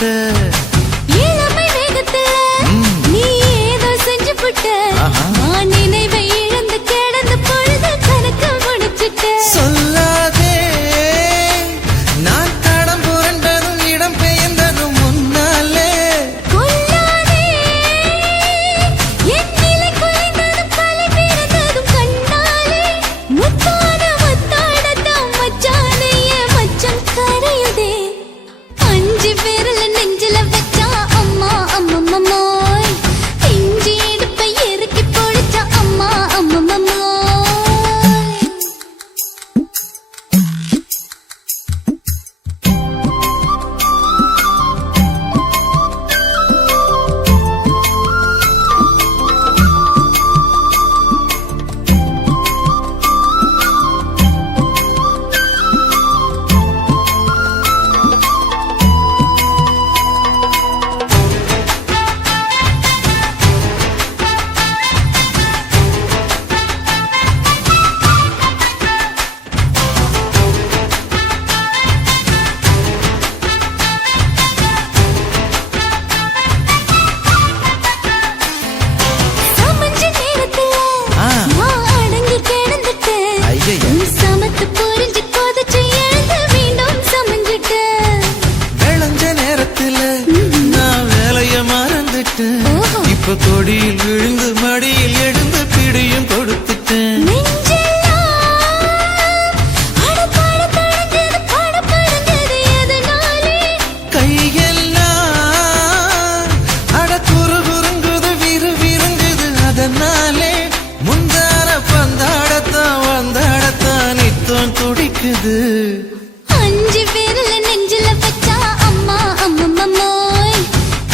புட்ட இளமை வேகத்துல நீ ஏதோ செஞ்சு புட்ட நான் நினைவை இழந்து கிடந்து பொழுது கணக்கு முடிச்சிட்ட சொல்லாதே நான் தடம் புரண்டதும் இடம் பெயர்ந்ததும் முன்னாலே கொல்லாதே என் நிலை குலைந்ததும் கலை பிறந்ததும் கண்ணாலே முத்தான முத்தாடத்தான் மச்சானைய மச்சம் கரையுதே அஞ்சு விரல நெஞ்சில வச்சா அம்மா அம்மம்மோய் இஞ்சி இடுப்பை இறுக்கி பொடிச்சா அம்மா அம்மம்மோய் சமஞ்ச நேரத்துல நான் அடங்கி கிடந்துட்டேன் ஐயையே. நீ சமத்து புரிஞ்சு கொதிச்சு எழுந்து மீண்டும் சமஞ்சிட்டேன் விளைஞ்ச நேரத்துல நான் வேலைய மறந்துட்டேன் ஓஹோ. இப்ப கொடியில் விழுந்து மடியில் எழுந்து பிடியும் கொடுத்துட்டேன் நெஞ்செல்லாம் அடப்பாட தடஞ்சது படபடஞ்சது எதனாலே கையெல்லாம் அட குறுகுறுங்குது விறுவிறுங்குது அதனாலே முந்தார பந்தாடத்தான் வந்தாடத்தான் நித்தம் துடிக்குது அஞ்சு விரல நெஞ்சில வச்சா அம்மா அம்மம்மோய்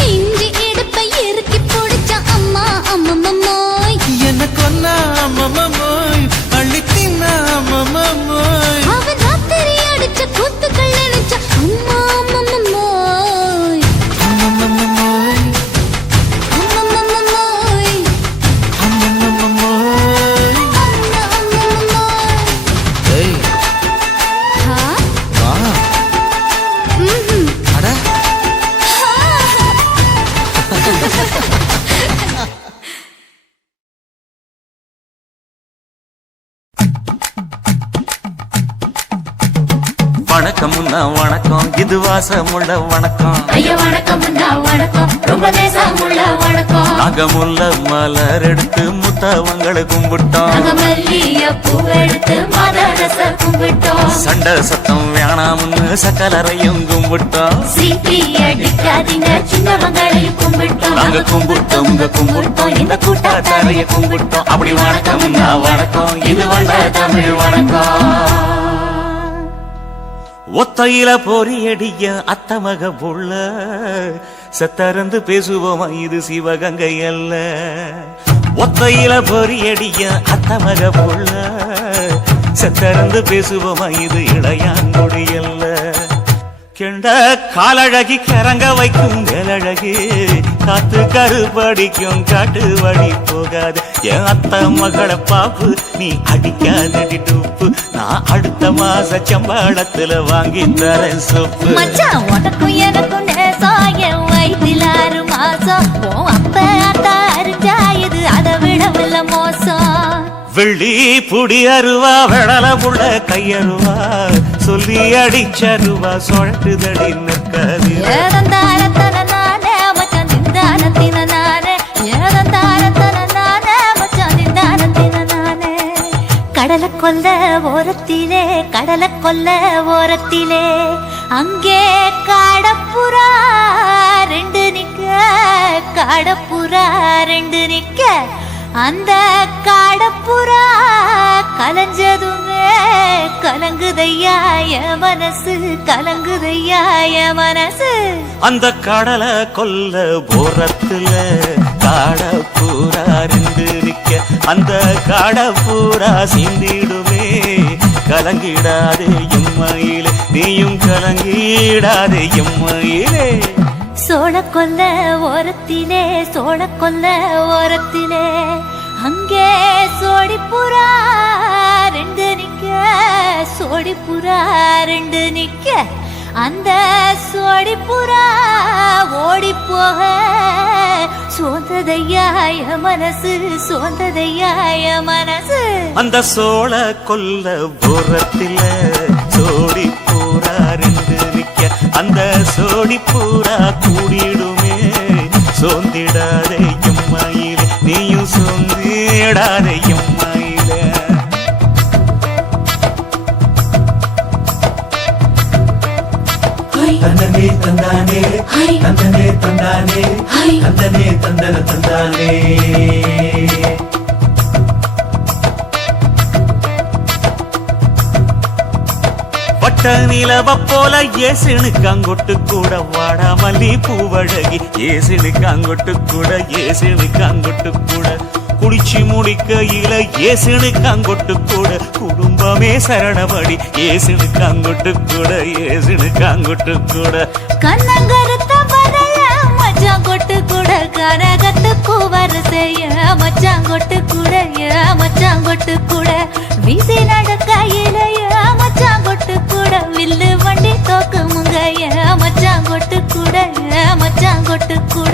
இஞ்சி இடுப்பை இறுக்கி பொடிச்சா அம்மா அம்மம்மோய் என்ன கொன்னா அம்மம்மோய் அள்ளி தின்னா அம்மம்மோய் அவன் ராத்திரி அடிச்ச கூத்துக்கள் நினைச்சா அம்மா அம்மம்மோய் அம்மம்மோய் அம்மம்மோய் அம்மம்மோய் அம்மம்மோய் ஏய் ஹா வா அட வணக்கம் முன்னா வணக்கம் இது வாசமுள்ள வணக்கம் ஐயா வணக்கம் முன்னா வணக்கம் ரொம்ப தேசமுள்ள வணக்கம் நாங்க முல்ல மலர் எடுத்து முத்தவங்களை கும்பிட்டோம் நாங்க மல்லிய பூவெடுத்து மதரச கும்பிட்டோம் சண்டை சத்தம் வேணாம்னு சக்கலரையும் கும்பிட்டோம் சீட்டி அடிக்காதீங்க சின்னவங்களையும் கும்பிட்டோம் நாங்க கும்பிட்டோம் உங்க கும்பிட்டோம் இந்த கூட்டாத்தாரைய கும்பிட்டோம் அப்படி வணக்கம் முன்னா வணக்கம் இது வந்த தமிழ் வணக்கம் ஒத்தையில பொறியடிய அத்தமக புள்ள செத்தறந்து பேசுவோமா இது சிவகங்கை அல்ல ஒத்தையில பொறியடிய அத்தமக புள்ள செத்தறந்து பேசுவோமா இது இளையாங்குடி அல்ல கெண்ட காலழகி கிறங்க வைக்கும் மேலழகு காத்து கருபடிக்கும் காட்டு வழி போகாது என் அத்த மகளை பாப்பு நீ அடிக்காதடி டூப்பு நான் அடுத்த மாச சம்பளத்துல வாங்கி தரேன் சொப்பு மச்சான் உனக்கும் எனக்கும் நேசம் என் வயிற்றில் 6 மாசம் உன் அப்ப அத்தா அறிஞ்சா இது அதை விடவில்லை மோசம் வெள்ளி புடி அருவா வெடல புள்ள கையருவா சொல்லி அடிச்சருவா சொழட்டுதடி நிற்காது ஏதந்தாரத்தன நானே மச்சான் திண்டாரத்தின நானே ஏதந்தாரத்தன நானே மச்சான் திண்டாரத்தின நானே கடலை கொல்ல ஓரத்திலே கடலை கொல்ல ஓரத்திலே அங்கே காடப்புறா 2 நிக்க காடப்புறா 2 நிக்க அந்த காடப்புறா கலஞ்சதுமே கலங்குதையா என் மனசு கலங்குதையா என் மனசு அந்த கடலை கொல்ல போரத்துல காடப்பூரா 2 நிக்க அந்த காடப்பூரா சிந்திடுமே கலங்கிடாதே எம்மையிலே நீயும் கலங்கிடாதே எம்மையிலே சோழக்கொல்ல ஓரத்திலே சோழக்கொல்ல ஓரத்திலே அங்கே சோடிப்புறா 2 நிக்க சோடிப்புறா 2 நிக்க அந்த சோடி புறா ஓடி போக சோந்ததையாய மனசு சோந்ததையாய மனசு அந்த சோழ கொல்ல புறத்தில சோடி பூரா ரெண்டு நிக்க அந்த சோடி பூரா கூடிடுமே சோந்திடாதே எம்மாயிலே நீயும் சோந்திடாதே எம்மாயிலே தந்தனே தந்தானே தந்தனே தந்தானே தந்தனே தந்தன தந்தானே பட்ட நிலவ போல ஏசினுக்காங்கொட்டு கூட வாடாமல்லி பூவழகி ஏசினுக்காங்கொட்டு கூட ஏசினுக்காங்கொட்டு கூட குடிச்சு முடிக்கையில ஏசினுக்காங்கொட்டு கூட குடும்பமே சரணபடி ஏசினுக்காங்கொட்டு கூட ஏசினுக்காங்கொட்டு கூட கண்ணங்கருத்த வரைய மச்சாங்கொட்டு கூட கரகத்துக்கு வரிசைய மச்சாங்கொட்டு கூட மச்சாங்கொட்டு கூட வீசி நடக்கையிலைய மச்சாங்கொட்டு கூட வில்லு வண்டி தோக்குமுங்க மச்சாங்கொட்டு கூட மச்சாங்கொட்டு கூட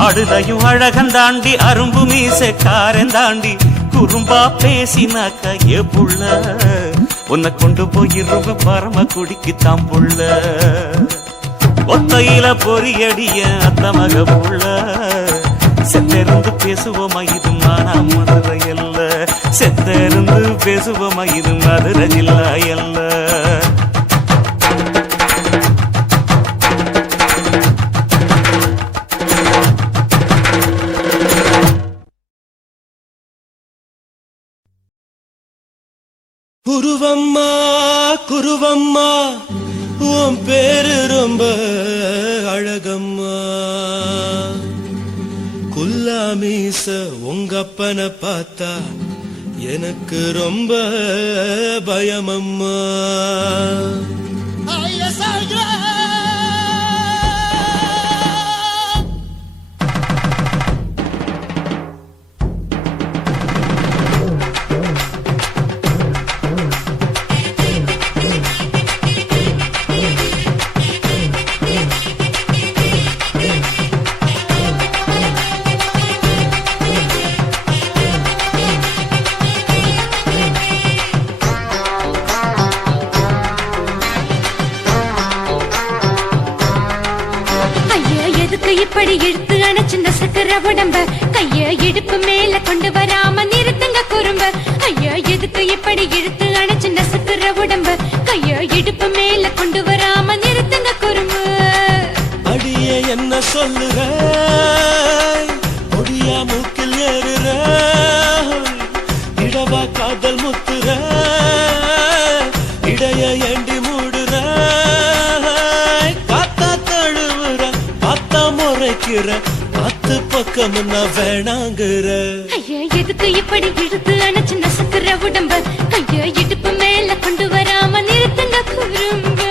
ஆடுதையும் அழகந்தாண்டி அரும்பு மீசக்காரன் தாண்டி குறும்பா பேசினாக்க ஏ புள்ள உன்னை கொண்டு போயிருவு பரம குடிக்கு தாம் புள்ள ஒத்தையில பொறியடிய அத்தமக புள்ள செத்திருந்து பேசுவோமா இது மானா மதுரை அல்ல செத்திருந்து பேசுவோமா இது மதுரை ஜில்லா அல்ல குருவம்மா குருவம்மா உன் பேரு ரொம்ப அழகம்மா குல்லாமீச உங்க அப்பனை பார்த்தா எனக்கு ரொம்ப பயமம்மா இப்படி இழுத்து அணைச்சிருந்த சக்கர உடம்ப கைய இடுப்பு மேல கொண்டு வராம நிறுத்துங்க குறும்ப ஐயா எதுக்கு இப்படி இழுத்து அணைச்சிருந்த சக்கர உடம்ப கைய இடுப்பு மேல கொண்டு வராம நிறுத்துங்க குறும்பு அடியே என்ன சொல்லுற ஒடியா மூக்கில் ஏறுற இடவா காதல் முத்துற இடைய ஏண்டி மூடுற காத்தா தழுவுற பார்த்தா முறைக்கிற பத்து பக்கம் நான் வேணாங்குற ஐயா எதுக்கு இப்படி இழுத்து அணைச்சிருந்த சக்கர உடம்ப கைய இடுப்பு மேல கொண்டு வராம நிறுத்துங்க குறும்பு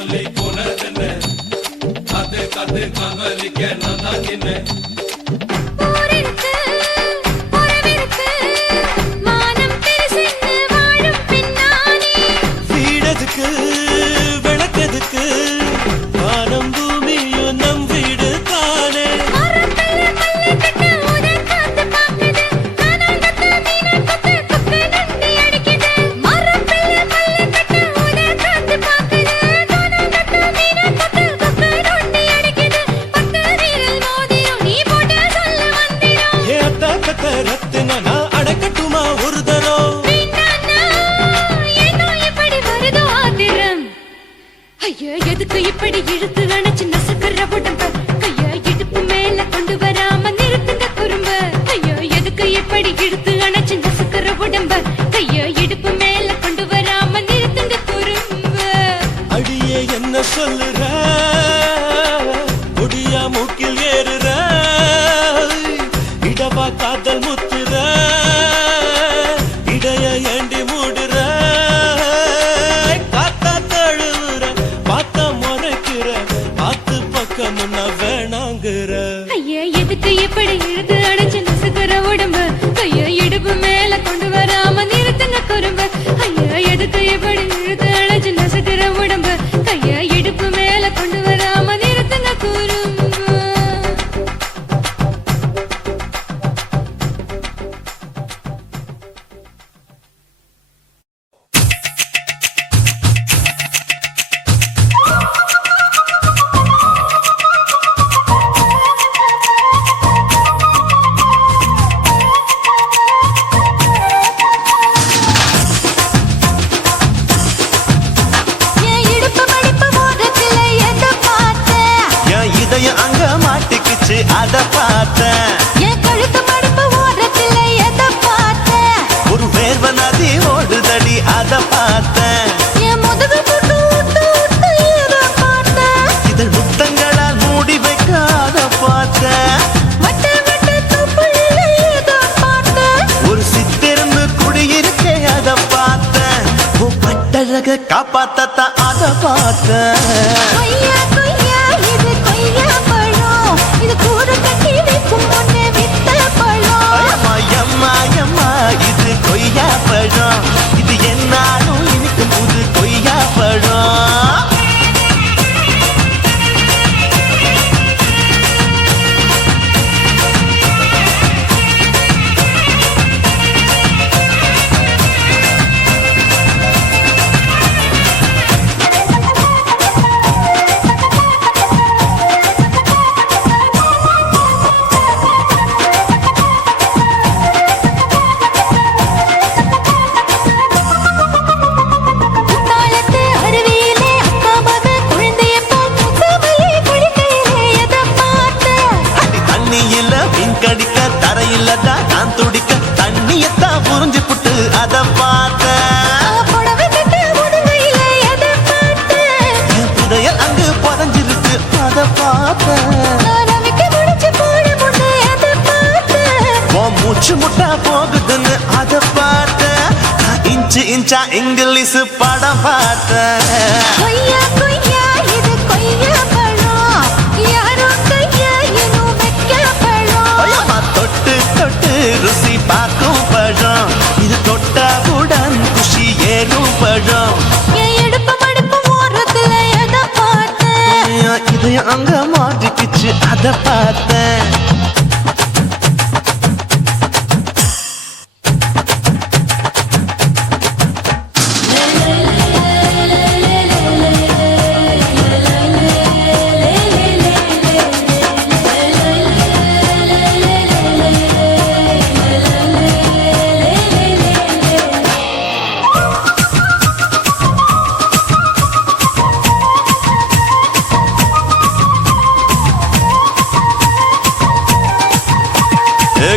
சொல்லி போனதென்ன காத்து காத்து காதலிக்க நான் தான் என்ன போரிருக்கு, உறவிருக்கு, மானம் பெருசென்று வாழும் பெண்ணானே. வீடதுக்கு விளக்கதுக்கு வானம் பூமியும் நம் வீடு தானே. மரத்துல மல்லி கட்டு உதன் காத்து பாக்குது, கானாங்கத்து மீனான் கொத்து கொக்கு நொண்டி அடிக்குது. மரத்துல மல்லி கட்டு உதன் காத்து பாக்குது, கானாங்கத்து மீனான் கொத்து கொக்கு நொண்டி அடிக்குது. பத்து வீரல் மோதிரம் நீ போட்ட சொல்ல வந்திடும். ஏ அத்தா கத்த ரத்தின நான் அடக்கட்டுமா ஒரு தரம். வேண்டாண்ணா, ஏனோ இப்படி வருதோ ஆத்திரம். ஐயோ, எதுக்கு இப்படி இழுத்து அணைச்சு நசுக்குற உடம்ப? கைய இடுப்பு மேல கொண்டு வராம நிறுத்துங்க குறும்ப. ஐயோ, எதுக்கு இப்படி இழுத்து அணைச்சு நசுக்குற உடம்ப? கைய இடுப்பு மேல கொண்டு வராம நிறுத்துங்க குறும்ப. அடியே என்ன சொல்லுற முடியா மூக்கில் ஏறுற இடவா காதல் முத்துற இடைய ஏண்டி மூடுற காத்தா தழுவுற பார்த்தா முறைக்கிற பார்த்து பக்கம் முன்ன வேணாங்கிற. ஐயா, எதுக்கு இப்படி இழுத்து அணைச்சு நசுக்குற உடம்ப? கைய இடுப்பு மேல கொண்டு வராம நிறுத்துங்க குறும்ப. ஐயா, எதுக்கு இப்படி இழுத்து அணைச்சு நசுக்குற உடம்ப? கைய இடுப்பு மேல கொண்டு வராம நிறுத்துங்க குறும்ப. என் இடுப்பு மடிப்பு ஓரத்துல எதை பார்த்தேன்? என் இதயம் அங்க மாட்டிக்கிச்சு அத பார்த்தேன். என் கழுத்து மடிப்பு ஓரத்துல எதை பார்த்தேன்? ஒரு வேர்வ நதி ஓடுதடி அத பார்த்தேன். என் முதுகு புட்டு விட்டு விட்டு எதை பார்த்தேன்? இதழ் முத்தங்களால் மூடி வைக்காத பார்த்தேன். வட்ட வட்ட தொப்புளில எதை பார்த்தேன்? ஒரு சித்திருந்து குடியிருக்கே அத பார்த்தேன். உன் பட்டழக காப்பாத்தத்தான் அத பார்த்தேன். கொய்யா கொய்யா இது கொய்யா பழம், இது கூட கட்டி வைக்கும் முன்னே வித்த பழம். அம்மா, எம்மா, எம்மா, இது கொய்யா பழம். இது என்னாலும் இனிக்கும் புது கொய்யா பழம். குத்தாலத்து அருவியிலே அக்கா மக குழந்தைய போல் முகவலி குளிக்கையிலே எதை பார்த்தேன்? அடி தண்ணியில மீன் கடிக்க தரையில்லடா நான் துடிக்க தண்ணியத்தான் புரிஞ்சு புட்டு அத பார்த்தேன். புடவை கட்டு முதுகையிலே எதை பார்த்தேன்? என் புதையல் அங்கு புதஞ்சிருக்கு அத பார்த்தேன். ரவிக்கு முடிச்சு போட முன்னே எதை பார்த்தேன்? உன் மூச்சு முட்டா போகுதுன்னு அத பார்த்தேன். நான் இன்ச்சு இன்ச்சா இங்கிலீஷ் படம் பார்த்தேன். கொய்யா கொய்யா இது கொய்யா பழம், யாரோ கையா இன்னும் வைக்க பழம். ஐயம்மா, தொட்டு தொட்டு ருசி பார்க்கும் பழம். இது தொட்டாவுடன் குஷி ஏறும் பழம். என் இடுப்பு மடிப்பு ஓரத்துல எதை பார்த்தேன்? என் இதயம் அங்க மாட்டிக்கிச்சு அத பார்த்தேன்.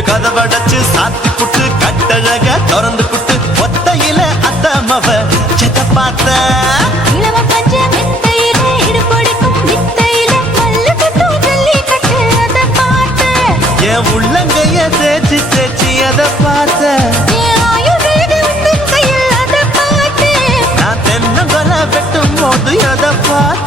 கதவடைச்சு சாத்தி புட்டு கட்டழக திறந்து புட்டு ஒத்தையில அத்தமவ செத்த பார்த்த. இளம பஞ்ச மெத்தையிலே இடுப்பொடிக்கும் வித்தையிலே மல்லு கட்டும் ஜல்லிக்கட்டு அதை பார்த்தேன். என் உள்ளங்கைய தேய்ச்சி தேய்ச்சி அத பார்த்த. என் ஆயுர்வேத உந்தன் கையில் அதை பார்த்தேன். நான் தென்னங்கொலை வெட்டும் போது அத பார்த்த.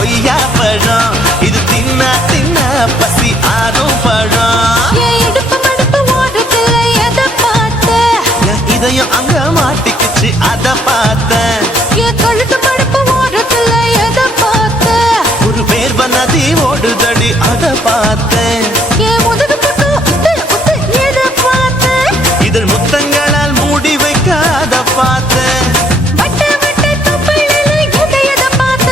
கொய்யா பழம் இது தின்ன தின்ன பசி ஆறும் பழம் என் இடுப்பு மடுப்பு ஓடுதுல எதை பார்த்த என் இதயம் அங்க மாட்டிக்குச்சு அத பார்த்தேன் என் கழுத்து மடுப்பு ஓடுதுல எதை பார்த்த ஒரு வேர்வ நதி ஓடுதடி அத பார்த்தேன் என் முதுகு பட்டு உத்து உத்து எதை பார்த்த இதழ் முத்தங்களால் மூடி வைக்க அத பார்த்தேன் வட்ட வட்ட தொப்பையில எதை பார்த்த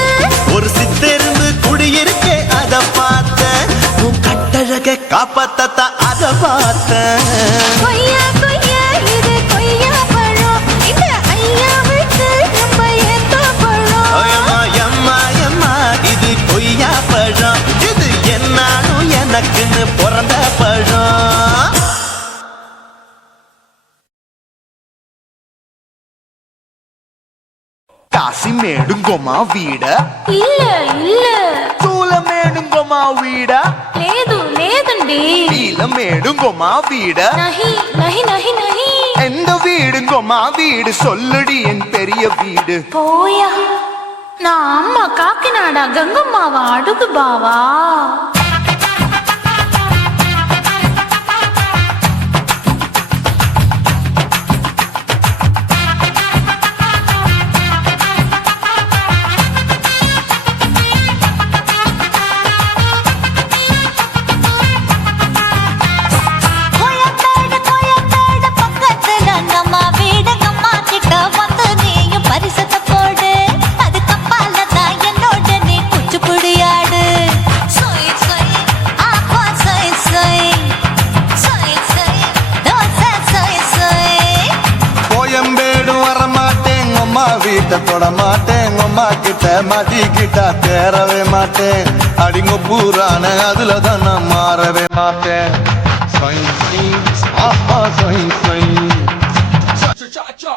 ஒரு சித்தெரும்பு குடியிருக்கே அத பார்த்தேன் உன் கட்டழக காப்பாத்தத்தா அத பார்த்தேன் கொய்யா கொய்யா இது கொய்யா பழம் இந்த ஐயா விட்டு நம்ம ஏத்த பழம் அம்மா எம்மா எம்மா இது கொய்யா பழம் இது என்னாலும் எனக்குன்னு பிறந்த பழம் కాశీమేడుంగోమా వీడ இல்ல இல்ல తూలమేడుంగోమా వీడ లేదు లేదండి నీలమేడుంగోమా వీడ நஹி நஹி நஹி நஹி எந்த வீடுங்கோமா வீடு சொல்லுடி என் பெரிய வீடு போயா நான் அம்மா காக்கிநாடா கங்கம்மாவா அடுகு பாவா பக்கத்துல நம்ம வீடு கம்மா கிட்ட வந்து நீயும் பரிசத்தை போடு அது கப்பால தான் என்னோட நீ குச்சிப்புடியாடு சொய் சொய் ஆப்பா சொய் சொய் சொய் சொய் தோசை சொய் சொய் கோயம்பேடும் வரமாட்டேன் அம்மா வீட்டை தொட மாட்டேன் அம்மா கிட்ட மதிக்கிட்டா தேரவே மாட்டேன் அடிங்க பூரான அதுல தான் நான் மாறவே மாட்டேன் சொய் சொய், ஆப்பா சொய் சொய் Cha-cha-cha.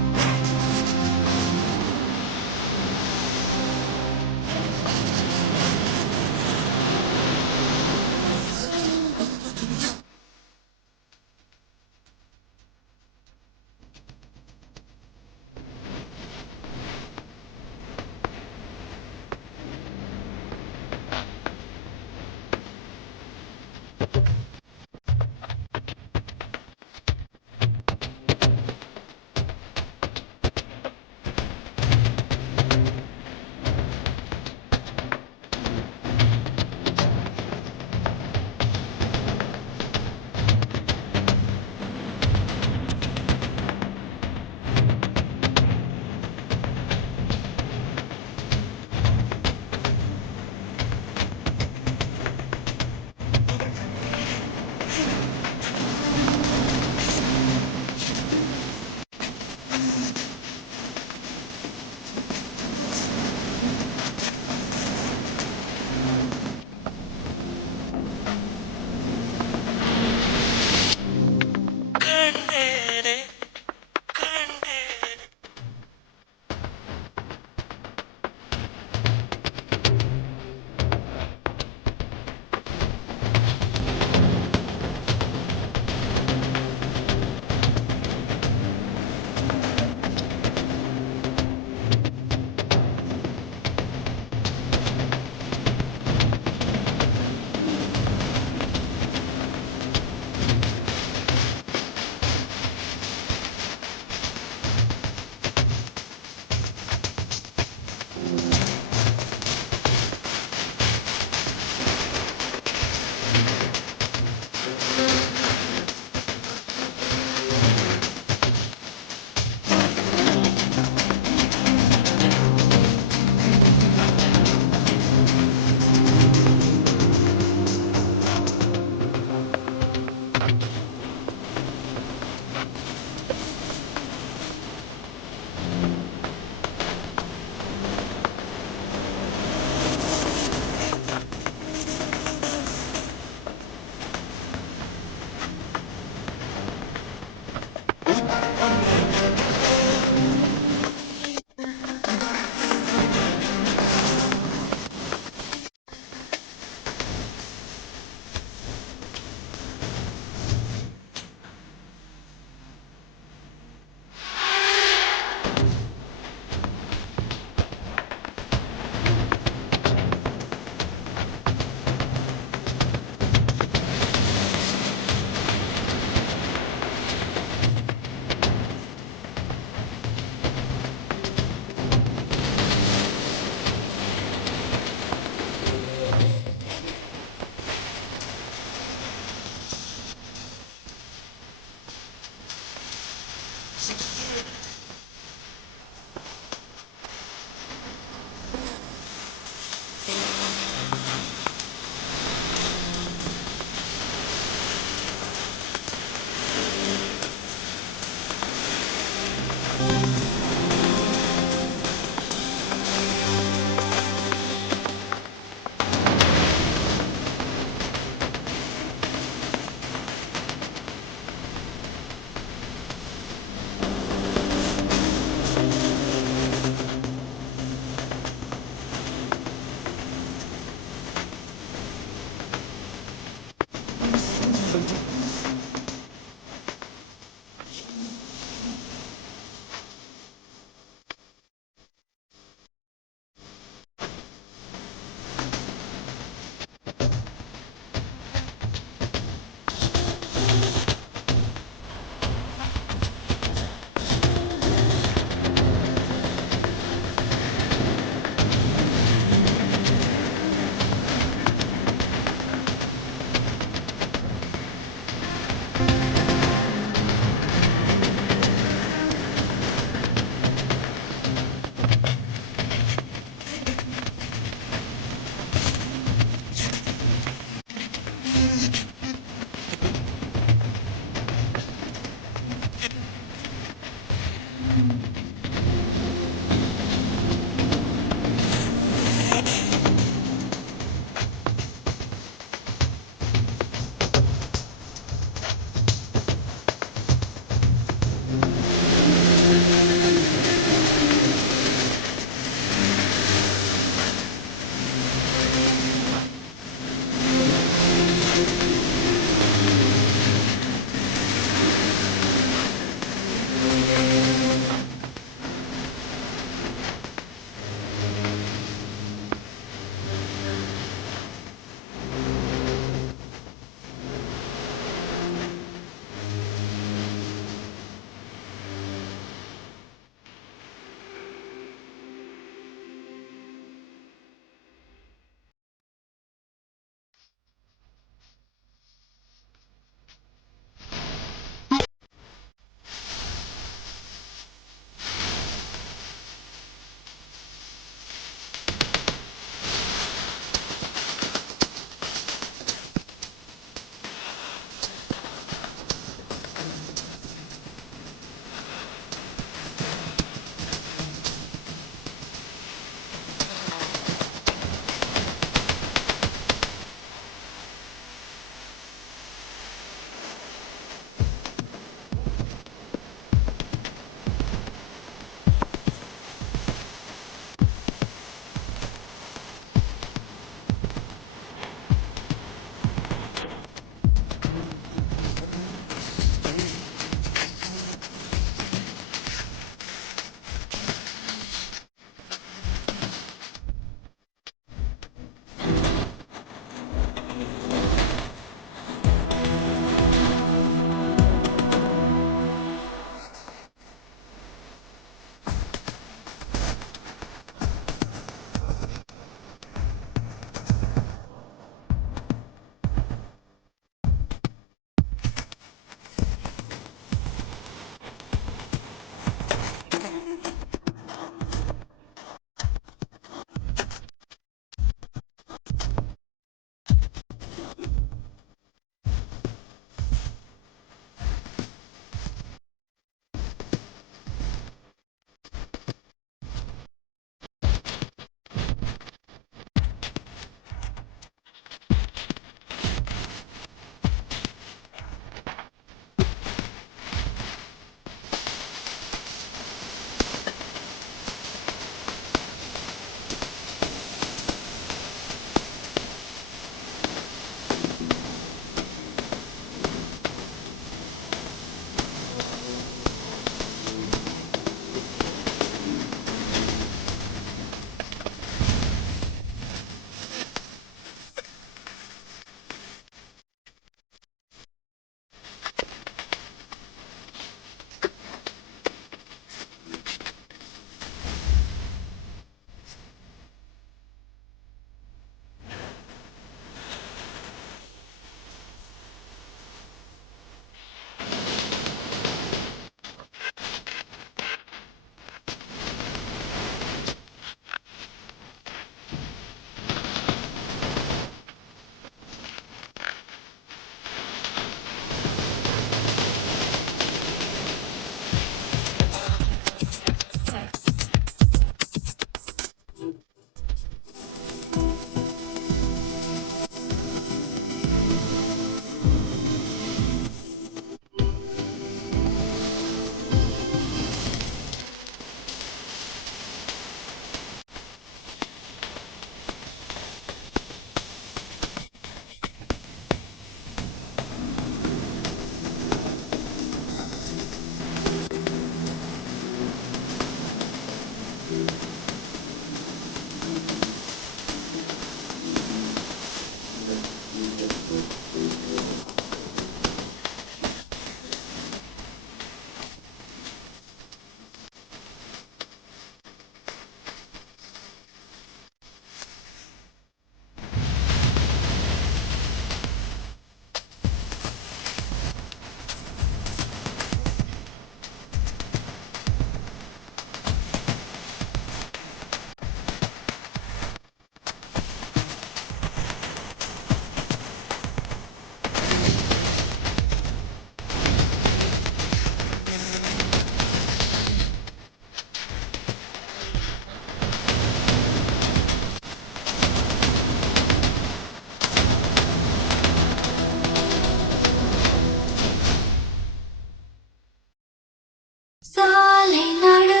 சாலை நடு